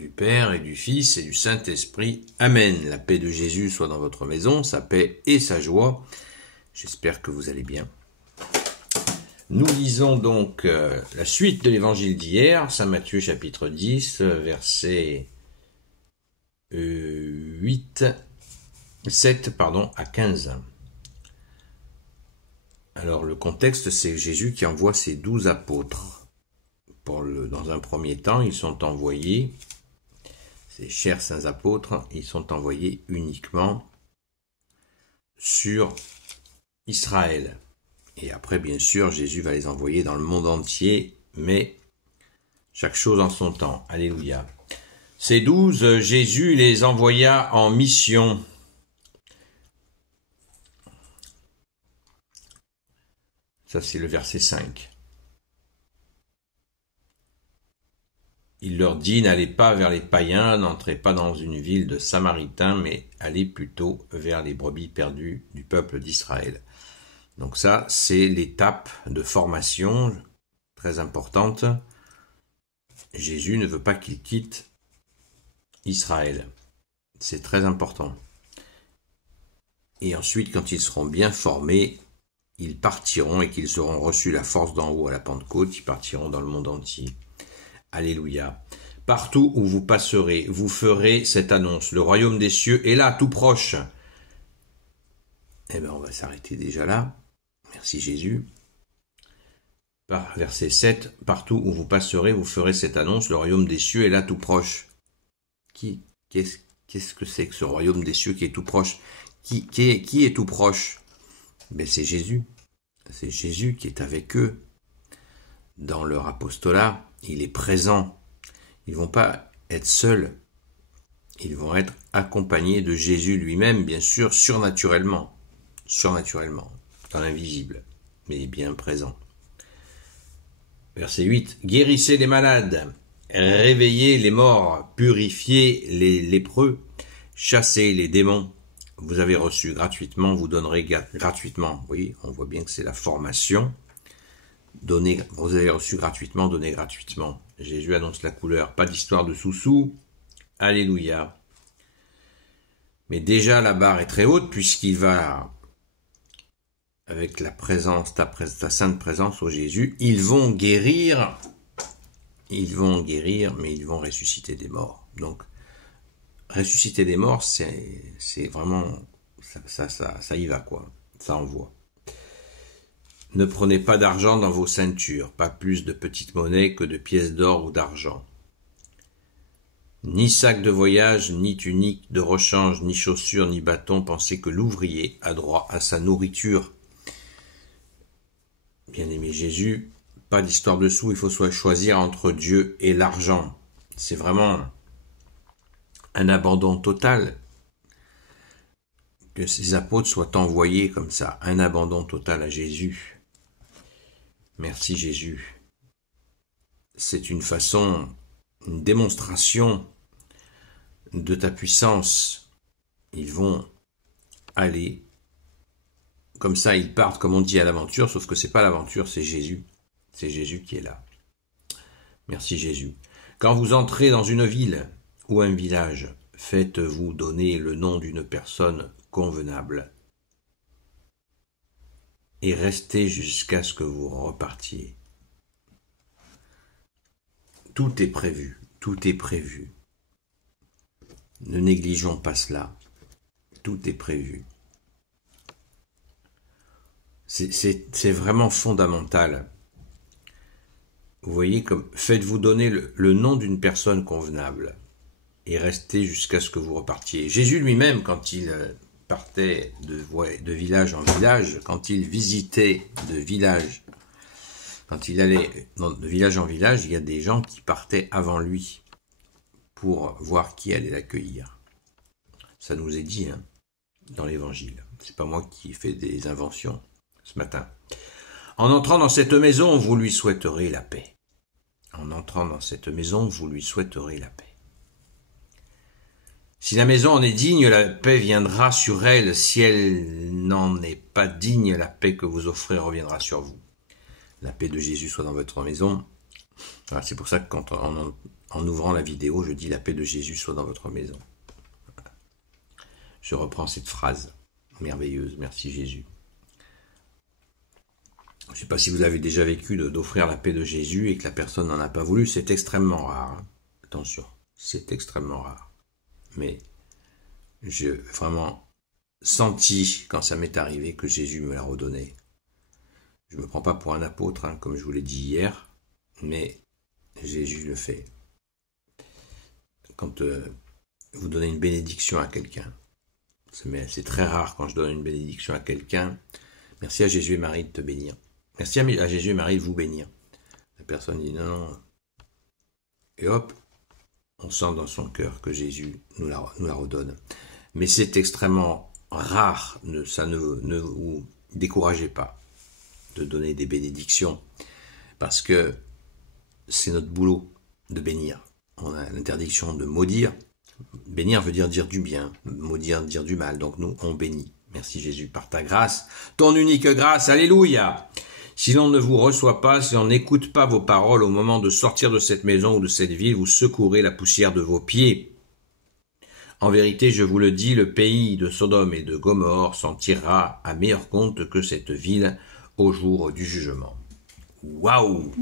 du Père et du Fils et du Saint-Esprit. Amen. La paix de Jésus soit dans votre maison, sa paix et sa joie. J'espère que vous allez bien. Nous lisons donc la suite de l'évangile d'hier, Saint Matthieu chapitre 10, versets 7 à 15. Alors le contexte, c'est Jésus qui envoie ses 12 apôtres. Dans un premier temps, ils sont envoyés, ces chers saints apôtres, ils sont envoyés uniquement sur Israël. Et après, bien sûr, Jésus va les envoyer dans le monde entier, mais chaque chose en son temps. Alléluia. Ces 12, Jésus les envoya en mission. Ça, c'est le verset 5. Il leur dit, n'allez pas vers les païens, n'entrez pas dans une ville de Samaritains, mais allez plutôt vers les brebis perdues du peuple d'Israël. Donc ça, c'est l'étape de formation très importante. Jésus ne veut pas qu'ils quittent Israël. C'est très important. Et ensuite, quand ils seront bien formés, ils partiront et qu'ils auront reçu la force d'en haut à la Pentecôte, ils partiront dans le monde entier. Alléluia. Partout où vous passerez, vous ferez cette annonce. Le royaume des cieux est là, tout proche. Eh bien, on va s'arrêter déjà là. Merci Jésus. Verset 7. Partout où vous passerez, vous ferez cette annonce. Le royaume des cieux est là, tout proche. Qu'est-ce que c'est que ce royaume des cieux qui est tout proche? Qui est tout proche? Ben, c'est Jésus. C'est Jésus qui est avec eux. Dans leur apostolat, il est présent. Ils ne vont pas être seuls. Ils vont être accompagnés de Jésus lui-même, bien sûr, surnaturellement. Surnaturellement, dans l'invisible, mais bien présent. Verset 8. Guérissez les malades, réveillez les morts, purifiez les lépreux, chassez les démons. Vous avez reçu gratuitement, vous donnerez gratuitement. Oui, on voit bien que c'est la formation. Vous avez reçu gratuitement, donnez gratuitement. Jésus annonce la couleur, pas d'histoire de sous-sous. Alléluia. Mais déjà la barre est très haute puisqu'il va, avec la présence, ta sainte présence au Jésus, ils vont guérir, mais ils vont ressusciter des morts. Donc, ressusciter des morts, c'est vraiment, ça y va quoi, ça envoie. Ne prenez pas d'argent dans vos ceintures, pas plus de petites monnaies que de pièces d'or ou d'argent. Ni sac de voyage, ni tunique de rechange, ni chaussures, ni bâton, pensez que l'ouvrier a droit à sa nourriture. Bien-aimé Jésus, pas d'histoire de sous, il faut choisir entre Dieu et l'argent. C'est vraiment un abandon total. Que ces apôtres soient envoyés comme ça, un abandon total à Jésus. Merci Jésus. C'est une démonstration de ta puissance. Ils vont aller, comme ça ils partent, comme on dit, à l'aventure, sauf que c'est pas l'aventure, c'est Jésus. C'est Jésus qui est là. Merci Jésus. Quand vous entrez dans une ville ou un village, faites-vous donner le nom d'une personne convenable. Et restez jusqu'à ce que vous repartiez. Tout est prévu, tout est prévu. Ne négligeons pas cela. Tout est prévu. C'est vraiment fondamental. Vous voyez, comme faites-vous donner le nom d'une personne convenable et restez jusqu'à ce que vous repartiez. Jésus lui-même, quand il partait de village en village, quand il visitait de village, quand il allait de village en village, il y a des gens qui partaient avant lui pour voir qui allait l'accueillir. Ça nous est dit dans l'évangile. C'est pas moi qui ai fait des inventions ce matin. En entrant dans cette maison, vous lui souhaiterez la paix. En entrant dans cette maison, vous lui souhaiterez la paix. Si la maison en est digne, la paix viendra sur elle. Si elle n'en est pas digne, la paix que vous offrez reviendra sur vous. La paix de Jésus soit dans votre maison. Voilà, c'est pour ça que quand En ouvrant la vidéo, je dis la paix de Jésus soit dans votre maison. Je reprends cette phrase merveilleuse. Merci Jésus. Je ne sais pas si vous avez déjà vécu d'offrir la paix de Jésus et que la personne n'en a pas voulu. C'est extrêmement rare. Hein. Attention, c'est extrêmement rare. Mais j'ai vraiment senti, quand ça m'est arrivé, que Jésus me l'a redonné. Je ne me prends pas pour un apôtre, hein, comme je vous l'ai dit hier, mais Jésus le fait. Quand vous donnez une bénédiction à quelqu'un, c'est très rare quand je donne une bénédiction à quelqu'un. Merci à Jésus et Marie de te bénir. Merci à Jésus et Marie de vous bénir. La personne dit non. Et hop, on sent dans son cœur que Jésus nous la redonne. Mais c'est extrêmement rare, ça ne vous découragez pas de donner des bénédictions, parce que c'est notre boulot de bénir. On a l'interdiction de maudire. Bénir veut dire du bien, maudire dire du mal. Donc nous, on bénit. Merci Jésus, par ta grâce, ton unique grâce, alléluia. Si l'on ne vous reçoit pas, si on n'écoute pas vos paroles au moment de sortir de cette maison ou de cette ville, vous secourez la poussière de vos pieds. En vérité, je vous le dis, le pays de Sodome et de Gomorrhe s'en tirera à meilleur compte que cette ville au jour du jugement. Waouh!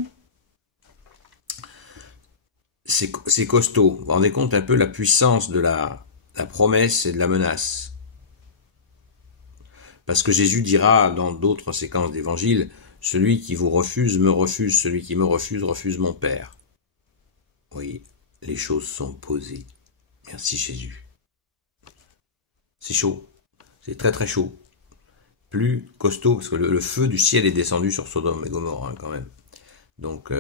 C'est costaud. Vous vous rendez compte un peu la puissance de la promesse et de la menace. Parce que Jésus dira dans d'autres séquences d'évangile, celui qui vous refuse me refuse, celui qui me refuse refuse mon Père. Oui, les choses sont posées. Merci Jésus. C'est chaud, c'est très très chaud. Plus costaud, parce que le feu du ciel est descendu sur Sodome et Gomorrhe hein, quand même. Donc,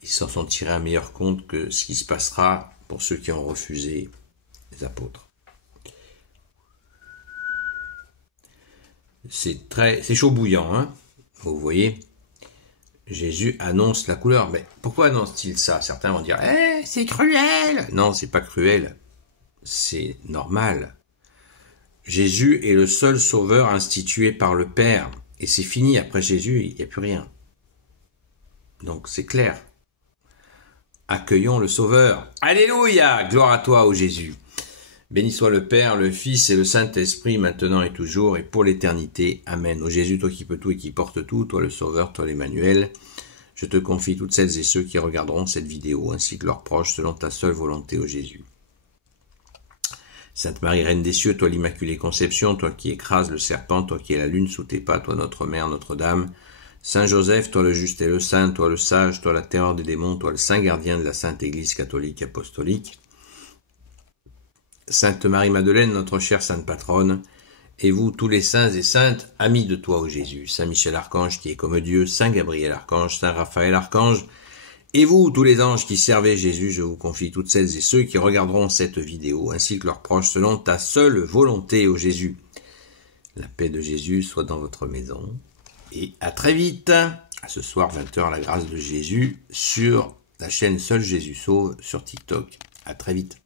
ils s'en sont tirés un meilleur compte que ce qui se passera pour ceux qui ont refusé les apôtres. C'est chaud bouillant, hein. Vous voyez, Jésus annonce la couleur. Mais pourquoi annonce-t-il ça? Certains vont dire, c'est cruel. Non, c'est pas cruel. C'est normal. Jésus est le seul sauveur institué par le Père. Et c'est fini. Après Jésus, il n'y a plus rien. Donc c'est clair. Accueillons le Sauveur. Alléluia! Gloire à toi, ô Jésus. Béni soit le Père, le Fils et le Saint-Esprit, maintenant et toujours, et pour l'éternité. Amen. Ô Jésus, toi qui peux tout et qui portes tout, toi le Sauveur, toi l'Emmanuel, je te confie toutes celles et ceux qui regarderont cette vidéo, ainsi que leurs proches, selon ta seule volonté, ô Jésus. Sainte Marie, Reine des cieux, toi l'Immaculée Conception, toi qui écrases le serpent, toi qui es la lune sous tes pas, toi notre Mère, Notre-Dame, Saint Joseph, toi le juste et le saint, toi le sage, toi la terreur des démons, toi le saint gardien de la Sainte Église catholique apostolique, Sainte Marie-Madeleine, notre chère Sainte Patronne, et vous, tous les saints et saintes, amis de toi, ô Jésus, Saint Michel Archange qui est comme Dieu, Saint Gabriel Archange, Saint Raphaël Archange, et vous, tous les anges qui servaient Jésus, je vous confie toutes celles et ceux qui regarderont cette vidéo, ainsi que leurs proches, selon ta seule volonté, ô Jésus. La paix de Jésus soit dans votre maison. Et à très vite, à ce soir 20h, la grâce de Jésus sur la chaîne Seul Jésus Sauve sur TikTok. À très vite.